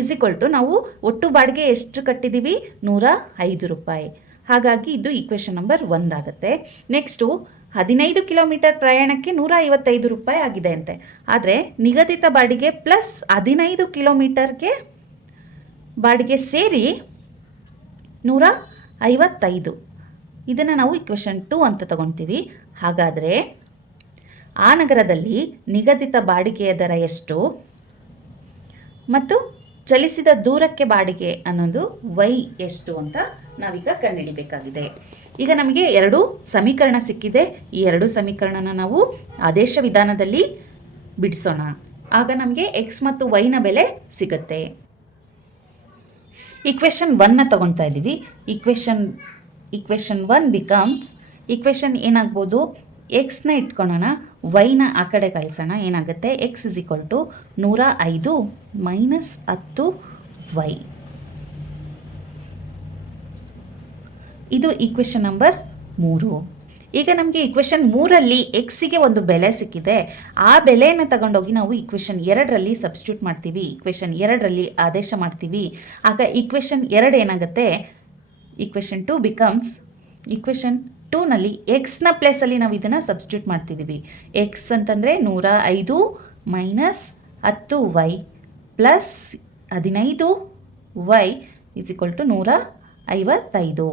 = ನಾವು ಒಟ್ಟು ಬಾಡಿಗೆ ಎಷ್ಟು ಕಟ್ಟಿದ್ದೀವಿ? 105 ರೂಪಾಯಿ. ಹಾಗಾಗಿ ಇದು ಈಕ್ವೇಷನ್ ನಂಬರ್ 1 ಆಗುತ್ತೆ. ನೆಕ್ಸ್ಟು 15 ಕಿಲೋಮೀಟರ್ ಪ್ರಯಾಣಕ್ಕೆ 155 ರೂಪಾಯಿ ಆಗಿದೆ ಅಂತೆ. ಆದರೆ ನಿಗದಿತ ಬಾಡಿಗೆ ಪ್ಲಸ್ 15 ಕಿಲೋಮೀಟರ್ಗೆ ಬಾಡಿಗೆ ಸೇರಿ 155. ಇದನ್ನು ನಾವು ಈಕ್ವೇಷನ್ 2 ಅಂತ ತಗೊಳ್ತೀವಿ. ಹಾಗಾದರೆ ಆ ನಗರದಲ್ಲಿ ನಿಗದಿತ ಬಾಡಿಗೆಯ ದರ ಎಷ್ಟು ಮತ್ತು ಚಲಿಸಿದ ದೂರಕ್ಕೆ ಬಾಡಿಗೆ ಅನ್ನೋದು ವೈ ಎಷ್ಟು ಅಂತ ನಾವೀಗ ಕಂಡುಹಿಡಿಬೇಕಾಗಿದೆ. ಈಗ ನಮಗೆ 2 ಸಮೀಕರಣ ಸಿಕ್ಕಿದೆ. ಈ 2 ಸಮೀಕರಣನ ನಾವು ಆದೇಶ ವಿಧಾನದಲ್ಲಿ ಬಿಡಿಸೋಣ. ಆಗ ನಮಗೆ ಎಕ್ಸ್ ಮತ್ತು ವೈನ ಬೆಲೆ ಸಿಗುತ್ತೆ. ಈಕ್ವೇಷನ್ 1ನ ತಗೊಳ್ತಾ ಇದ್ದೀವಿ. ಈಕ್ವೇಷನ್ 1 ಬಿಕಮ್ಸ್, ಈಕ್ವೇಷನ್ ಏನಾಗ್ಬೋದು? ಎಕ್ಸ್ನ ಇಟ್ಕೊಳ್ಳೋಣ, ವೈನ ಆ ಕಡೆ ಕಳಿಸೋಣ. ಏನಾಗುತ್ತೆ? X = 105 minus 10 y. ಇದು ಈಕ್ವೇಷನ್ ನಂಬರ್ 3. ಈಗ ನಮಗೆ ಈಕ್ವೇಷನ್ 3ರಲ್ಲಿ ಎಕ್ಸಿಗೆ ಒಂದು ಬೆಲೆ ಸಿಕ್ಕಿದೆ. ಆ ಬೆಲೆಯನ್ನು ತಗೊಂಡೋಗಿ ನಾವು ಈಕ್ವೇಷನ್ 2ರಲ್ಲಿ ಸಬ್ಸ್ಟಿಟ್ಯೂಟ್ ಮಾಡ್ತೀವಿ. ಈಕ್ವೇಷನ್ 2ರಲ್ಲಿ ಆದೇಶ ಮಾಡ್ತೀವಿ. ಆಗ ಈಕ್ವೇಷನ್ 2 ಏನಾಗುತ್ತೆ? ಈಕ್ವೇಷನ್ 2 ಬಿಕಮ್ಸ್, ಈಕ್ವೇಷನ್ 2ನಲ್ಲಿ ಎಕ್ಸ್ನ ಪ್ಲೇಸಲ್ಲಿ ನಾವು ಇದನ್ನು ಸಬ್ಸ್ಟಿಟ್ಯೂಟ್ ಮಾಡ್ತಿದ್ದೀವಿ. ಎಕ್ಸ್ ಅಂತಂದರೆ 105 ಮೈನಸ್ 10 ವೈ ಪ್ಲಸ್ 15 ವೈ = 155.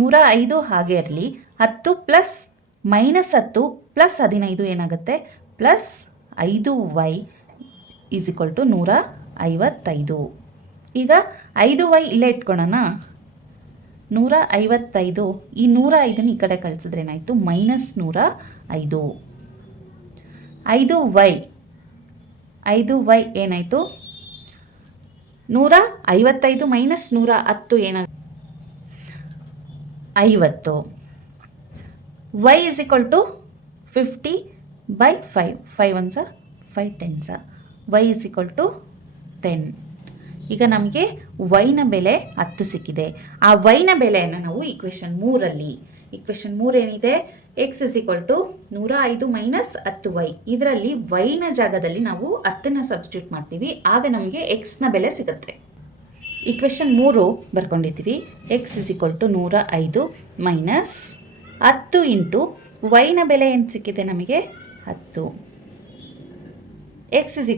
105 ಹಾಗೆ ಇರಲಿ. 10 ಪ್ಲಸ್ ಮೈನಸ್ 10 ಪ್ಲಸ್ 15 ಏನಾಗುತ್ತೆ? Plus 5 y = 155. ಈಗ 5 ವೈ ಇಲ್ಲೇ ಇಟ್ಕೊಳ್ಳೋಣ. 155, ಈ 105 ಈ ಕಡೆ ಕಳಿಸಿದ್ರೆ ಏನಾಯಿತು? ಮೈನಸ್ 105. 5 ವೈ ಏನಾಯಿತು? 155 ಮೈನಸ್ 110 ಏನಾಗುತ್ತೆ? 50. y = 50/5. 5 1s 5 10s. y = 10. ಈಗ ನಮಗೆ ವೈನ ಬೆಲೆ 10 ಸಿಕ್ಕಿದೆ. ಆ ವೈನ ಬೆಲೆಯನ್ನು ನಾವು ಈಕ್ವೇಷನ್ 3ರಲ್ಲಿ, ಈಕ್ವೇಷನ್ 3 ಏನಿದೆ? X = 105 minus 10 y. ಇದರಲ್ಲಿ ವೈನ ಜಾಗದಲ್ಲಿ ನಾವು 10ನ ಸಬ್ಸ್ಟಿಟ್ಯೂಟ್ ಮಾಡ್ತೀವಿ. ಆಗ ನಮಗೆ ಎಕ್ಸ್ನ ಬೆಲೆ ಸಿಗುತ್ತೆ. ಈಕ್ವೇಷನ್ 3 ಬರ್ಕೊಂಡಿದ್ದೀವಿ. ಎಕ್ಸ್ = 105 ಮೈನಸ್ 10 ಇಂಟು ವೈನ ಬೆಲೆ ಏನು ಸಿಕ್ಕಿದೆ ನಮಗೆ? 10. X =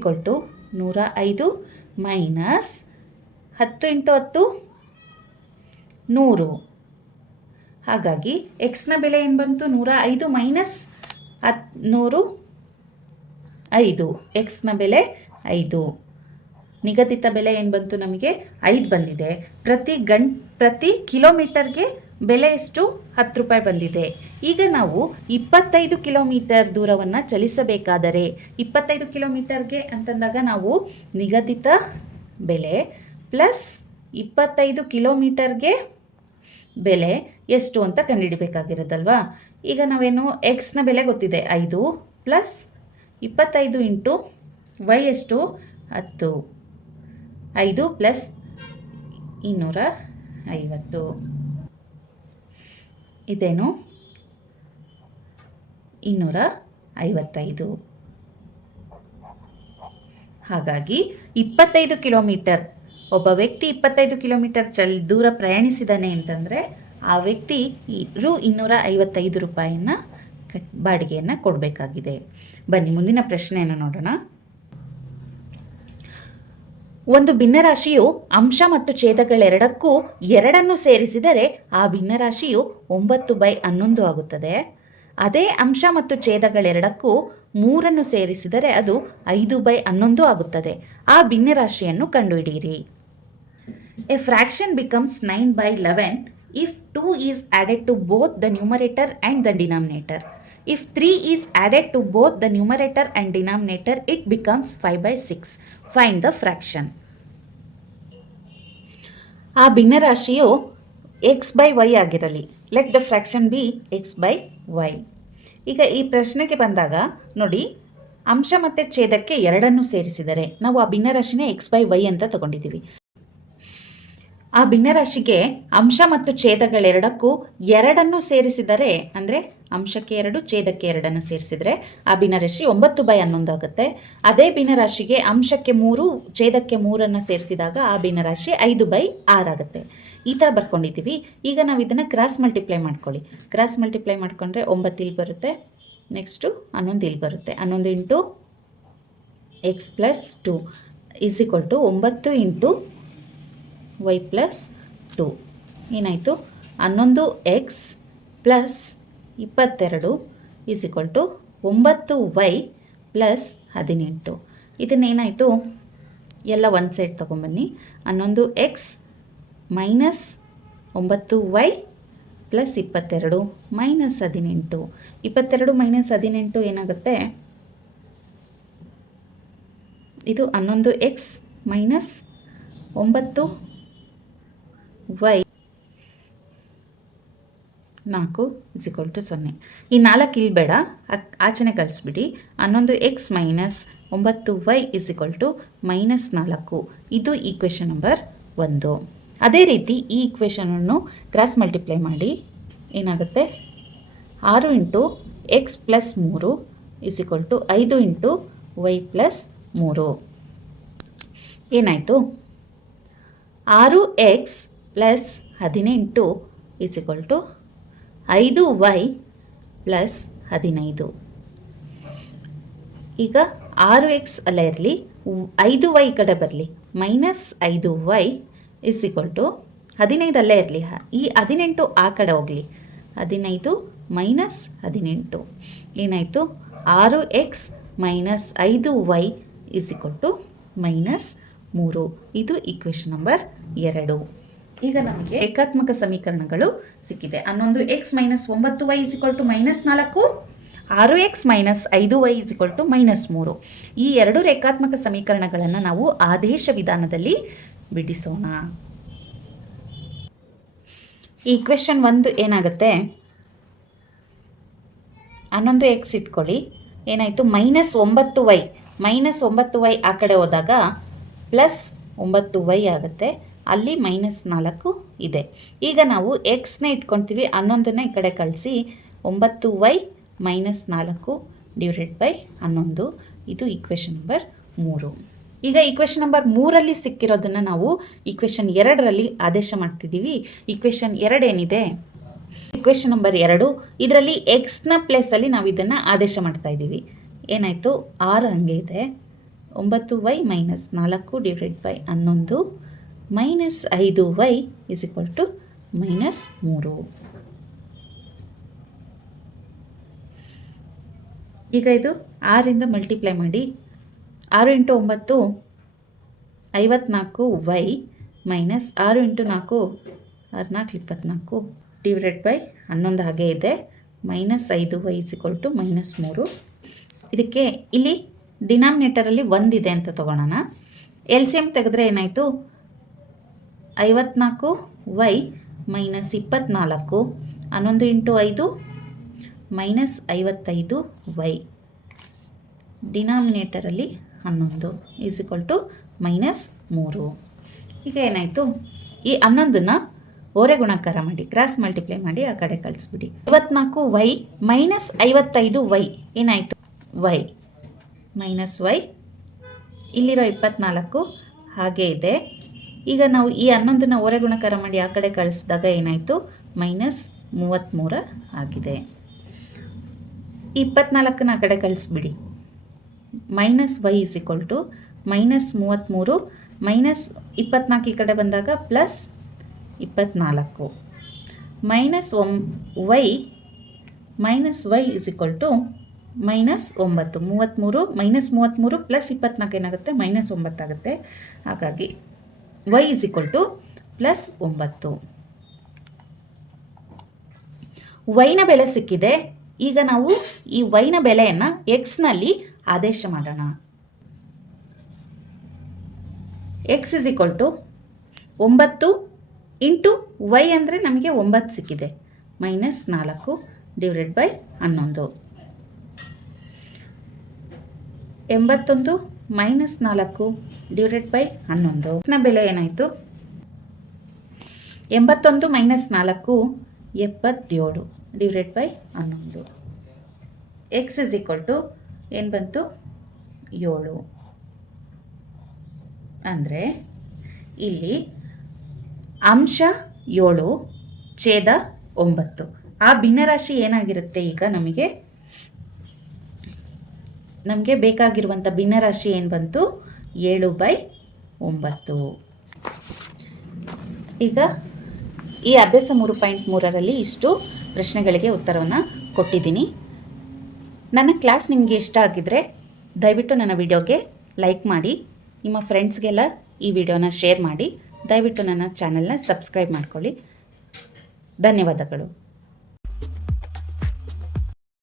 105 minus 10 into 10 100. ಹಾಗಾಗಿ ಎಕ್ಸ್ನ ಬೆಲೆ ಏನು ಬಂತು? 105 ಮೈನಸ್ 100 5. ಎಕ್ಸ್ನ ಬೆಲೆ 5. ನಿಗದಿತ ಬೆಲೆ ಏನು ಬಂತು ನಮಗೆ? 5 ಬಂದಿದೆ. ಪ್ರತಿ ಕಿಲೋಮೀಟರ್ಗೆ ಬೆಲೆ ಎಷ್ಟು? 10 ರೂಪಾಯಿ ಬಂದಿದೆ. ಈಗ ನಾವು 25 ಕಿಲೋಮೀಟರ್ ದೂರವನ್ನು ಚಲಿಸಬೇಕಾದರೆ, 25 ಕಿಲೋಮೀಟರ್ಗೆ ಅಂತಂದಾಗ ನಾವು ನಿಗದಿತ ಬೆಲೆ ಪ್ಲಸ್ 25 ಕಿಲೋಮೀಟರ್ಗೆ ಬೆಲೆ ಎಷ್ಟು ಅಂತ ಕಂಡುಹಿಡಿಬೇಕಾಗಿರೋದಲ್ವಾ. ಈಗ ನಾವೇನು ಎಕ್ಸ್ನ ಬೆಲೆ ಗೊತ್ತಿದೆ 5 ಪ್ಲಸ್ 25 ಇಂಟು ವೈ ಎಷ್ಟು? 10. 5 ಪ್ಲಸ್ 250. ಇದೇನು? 255. ಹಾಗಾಗಿ 25 ಕಿಲೋಮೀಟರ್, ಒಬ್ಬ ವ್ಯಕ್ತಿ 25 ಕಿಲೋಮೀಟರ್ ದೂರ ಪ್ರಯಾಣಿಸಿದ್ದಾನೆ ಅಂತಂದರೆ ಆ ವ್ಯಕ್ತಿ 255 ರೂಪಾಯಿಯನ್ನು ಬಾಡಿಗೆಯನ್ನು ಕೊಡಬೇಕಾಗಿದೆ. ಬನ್ನಿ ಮುಂದಿನ ಪ್ರಶ್ನೆಯನ್ನು ನೋಡೋಣ. ಒಂದು ಭಿನ್ನರಾಶಿಯು ಅಂಶ ಮತ್ತು ಛೇದಗಳೆರಡಕ್ಕೂ ಎರಡನ್ನು ಸೇರಿಸಿದರೆ ಆ ಭಿನ್ನರಾಶಿಯು 9/11 ಆಗುತ್ತದೆ. ಅದೇ ಅಂಶ ಮತ್ತು ಛೇದಗಳೆರಡಕ್ಕೂ 3 ಸೇರಿಸಿದರೆ ಅದು 5/11 ಆಗುತ್ತದೆ. ಆ ಭಿನ್ನರಾಶಿಯನ್ನು ಕಂಡುಹಿಡಿಯಿರಿ. A fraction becomes 9/11 if 2 is added to both the numerator and the denominator. If 3 is added to both the numerator and denominator, it becomes 5/6. Find the fraction. ಆ ಭಿನ್ನರಾಶಿಯು x/y ಆಗಿರಲಿ. Let the fraction B x/y. ಈಗ ಈ ಪ್ರಶ್ನೆಗೆ ಬಂದಾಗ ನೋಡಿ, ಅಂಶ ಮತ್ತು ಛೇದಕ್ಕೆ ಎರಡನ್ನು ಸೇರಿಸಿದರೆ ನಾವು ಆ ಭಿನ್ನರಾಶಿನ x/y ಅಂತ ತಗೊಂಡಿದ್ದೀವಿ. ಆ ಭಿನ್ನರಾಶಿಗೆ ಅಂಶ ಮತ್ತು ಛೇದಗಳೆರಡಕ್ಕೂ ಎರಡನ್ನು ಸೇರಿಸಿದರೆ, ಅಂದರೆ ಅಂಶಕ್ಕೆ 2 ಛೇದಕ್ಕೆ 2 ಸೇರಿಸಿದರೆ ಆ ಭಿನ್ನರಾಶಿ 9/11 ಆಗುತ್ತೆ. ಅದೇ ಭಿನ್ನರಾಶಿಗೆ ಅಂಶಕ್ಕೆ 3 ಛೇದಕ್ಕೆ 3 ಸೇರಿಸಿದಾಗ ಆ ಭಿನ್ನರಾಶಿ 5/6 ಆಗುತ್ತೆ. ಈ ಥರ ಬರ್ಕೊಂಡಿದ್ದೀವಿ. ಈಗ ನಾವು ಇದನ್ನು ಕ್ರಾಸ್ ಮಲ್ಟಿಪ್ಲೈ ಮಾಡ್ಕೊಳ್ಳಿ. ಕ್ರಾಸ್ ಮಲ್ಟಿಪ್ಲೈ ಮಾಡಿಕೊಂಡ್ರೆ 9 ಇಲ್ಲಿ ಬರುತ್ತೆ, ನೆಕ್ಸ್ಟು 11 ಇಲ್ಲಿ ಬರುತ್ತೆ. 11 ಇಂಟು x + 2 = 9 ಇಂಟು y + 2 ಏನಾಯಿತು? 11x + 22 = 9y + 18. ಇದನ್ನೇನಾಯಿತು? ಎಲ್ಲ ಒಂದು ಸೈಡ್ ತೊಗೊಂಬನ್ನಿ. 11x - 9y + 22 - 18. 22 - 18 ಏನಾಗುತ್ತೆ? ಇದು 11x - 9y 4 = 0. ಈ 4 ಇಲ್ಲಿ ಬೇಡ, ಆಚೆನೆ ಕಳಿಸ್ಬಿಡಿ. 11x - 9y = -4. ಇದು ಈಕ್ವೇಷನ್ ನಂಬರ್ 1. ಅದೇ ರೀತಿ ಈ ಈಕ್ವೇಷನನ್ನು ಕ್ರಾಸ್ ಮಲ್ಟಿಪ್ಲೈ ಮಾಡಿ. ಏನಾಗುತ್ತೆ? 6 ಇಂಟು x + 3 = 5 ಇಂಟು y + 3. ಏನಾಯಿತು? 6x + 18 = 5y + 15. ಈಗ 6x ಅಲ್ಲ ಇರಲಿ, 5y ಕಡೆ ಬರಲಿ. -5y = 15 ಅಲ್ಲೇ ಇರಲಿ. ಈ 18 ಆ ಕಡೆ ಹೋಗಲಿ. 15 - 18 ಏನಾಯಿತು? 6x - 5y = -3. ಇದು ಈಕ್ವೇಷನ್ ನಂಬರ್ 2. ಈಗ ನಮಗೆ ರೇಖಾತ್ಮಕ ಸಮೀಕರಣಗಳು ಸಿಕ್ಕಿದೆ. 11x - 9y = -4, 6x - 5y = -3. ಈ ಎರಡು ರೇಖಾತ್ಮಕ ಸಮೀಕರಣಗಳನ್ನು ನಾವು ಆದೇಶ ವಿಧಾನದಲ್ಲಿ ಬಿಡಿಸೋಣ. ಈಕ್ವೇಷನ್ 1 ಏನಾಗುತ್ತೆ? 11x ಇಟ್ಕೊಳ್ಳಿ. ಏನಾಯಿತು? -9y -9y ಆ ಕಡೆ ಹೋದಾಗ +9y ಆಗುತ್ತೆ. ಅಲ್ಲಿ -4 ಇದೆ. ಈಗ ನಾವು ಎಕ್ಸ್ನ ಇಟ್ಕೊಳ್ತೀವಿ, 11ನ ಈ ಕಡೆ ಕಳಿಸಿ. 9y - 4 / 11. ಇದು ಈಕ್ವೇಷನ್ ನಂಬರ್ 3. ಈಗ ಈಕ್ವೇಷನ್ ನಂಬರ್ 3ರಲ್ಲಿ ಸಿಕ್ಕಿರೋದನ್ನು ನಾವು ಈಕ್ವೇಷನ್ 2ರಲ್ಲಿ ಆದೇಶ ಮಾಡ್ತಿದ್ದೀವಿ. ಈಕ್ವೇಷನ್ 2 ಏನಿದೆ? Equation number 2. ಇದರಲ್ಲಿ ಎಕ್ಸ್ನ ಪ್ಲೇಸಲ್ಲಿ ನಾವು ಇದನ್ನು ಆದೇಶ ಮಾಡ್ತಾ ಇದ್ದೀವಿ. ಏನಾಯಿತು? 6 ಹಂಗೆ ಇದೆ. 9y - 4 / 11 -5y = -3. ಈಗ ಇದು 6ರಿಂದ ಮಲ್ಟಿಪ್ಲೈ ಮಾಡಿ. 6 × 9 54y - 6 × 4 6 × 4 / 11 ಹಾಗೆ ಇದೆ. -5y = -3. ಇದಕ್ಕೆ ಇಲ್ಲಿ ಡಿನಾಮಿನೇಟರಲ್ಲಿ 1 ಇದೆ ಅಂತ ತಗೊಳ್ಳೋಣ. LCM ತೆಗೆದ್ರೆ ಏನಾಯಿತು? 54y - 24 11 × 5 -55y ಡಿನಾಮಿನೇಟರಲ್ಲಿ 11 = -3. ಈಗ ಏನಾಯಿತು? ಈ 11ನ ಓರೆ ಗುಣಾಕಾರ ಮಾಡಿ, ಕ್ರಾಸ್ ಮಲ್ಟಿಪ್ಲೈ ಮಾಡಿ ಆ ಕಡೆ ಕಳಿಸ್ಬಿಡಿ. 54y - 55y ಏನಾಯಿತು? y -y ಇಲ್ಲಿರೋ 24 ಹಾಗೇ ಇದೆ. ಈಗ ನಾವು ಈ 11ನ ಓರೆ ಗುಣಾಕಾರ ಮಾಡಿ ಆ ಕಡೆ ಕಳಿಸಿದಾಗ ಏನಾಯಿತು? -33 ಆಗಿದೆ. ಈ 24ನ ಆ ಕಡೆ ಕಳಿಸ್ಬಿಡಿ. -y = ಮೈನಸ್ 33 ಮೈನಸ್ 24 ಈ ಕಡೆ ಬಂದಾಗ plus 24 minus y is equal to minus 9 33 minus 33 plus 24 ಏನಾಗುತ್ತೆ ಮೈನಸ್ 9 ಆಗುತ್ತೆ. ಹಾಗಾಗಿ y is equal to plus 9. ವೈನ ಬೆಲೆ ಸಿಕ್ಕಿದೆ. ಈಗ ನಾವು ಈ ವೈನ ಬೆಲೆಯನ್ನು ಎಕ್ಸ್ನಲ್ಲಿ ಆದೇಶ ಮಾಡೋಣ. X is equal to 9 into y ಅಂದರೆ ನಮಗೆ 9 ಸಿಕ್ಕಿದೆ, minus 4 divided by 11. 81 minus 4 divided by 11 ನ ಬೆಲೆ ಏನಾಯಿತು? 81 minus 4 77 divided by 11. X is equal to ಏನು ಬಂತು? 7. ಅಂದರೆ ಇಲ್ಲಿ ಅಂಶ 7 ಛೇದ 9. ಆ ಭಿನ್ನರಾಶಿ ಏನಾಗಿರುತ್ತೆ? ಈಗ ನಮಗೆ ಬೇಕಾಗಿರುವಂಥ ಭಿನ್ನರಾಶಿ ಏನು ಬಂತು? 7/9. ಈಗ ಈ ಅಭ್ಯಾಸ 3.3ರಲ್ಲಿ ಇಷ್ಟು ಪ್ರಶ್ನೆಗಳಿಗೆ ಉತ್ತರವನ್ನು ಕೊಟ್ಟಿದ್ದೀನಿ. ನನ್ನ ಕ್ಲಾಸ್ ನಿಮಗೆ ಇಷ್ಟ ಆಗಿದ್ದರೆ ದಯವಿಟ್ಟು ನನ್ನ ವಿಡಿಯೋಗೆ ಲೈಕ್ ಮಾಡಿ, ನಿಮ್ಮ ಫ್ರೆಂಡ್ಸ್ಗೆಲ್ಲ ಈ ವಿಡಿಯೋನ ಶೇರ್ ಮಾಡಿ, ದಯವಿಟ್ಟು ನನ್ನ ಚಾನಲ್ನ ಸಬ್ಸ್ಕ್ರೈಬ್ ಮಾಡ್ಕೊಳ್ಳಿ. ಧನ್ಯವಾದಗಳು.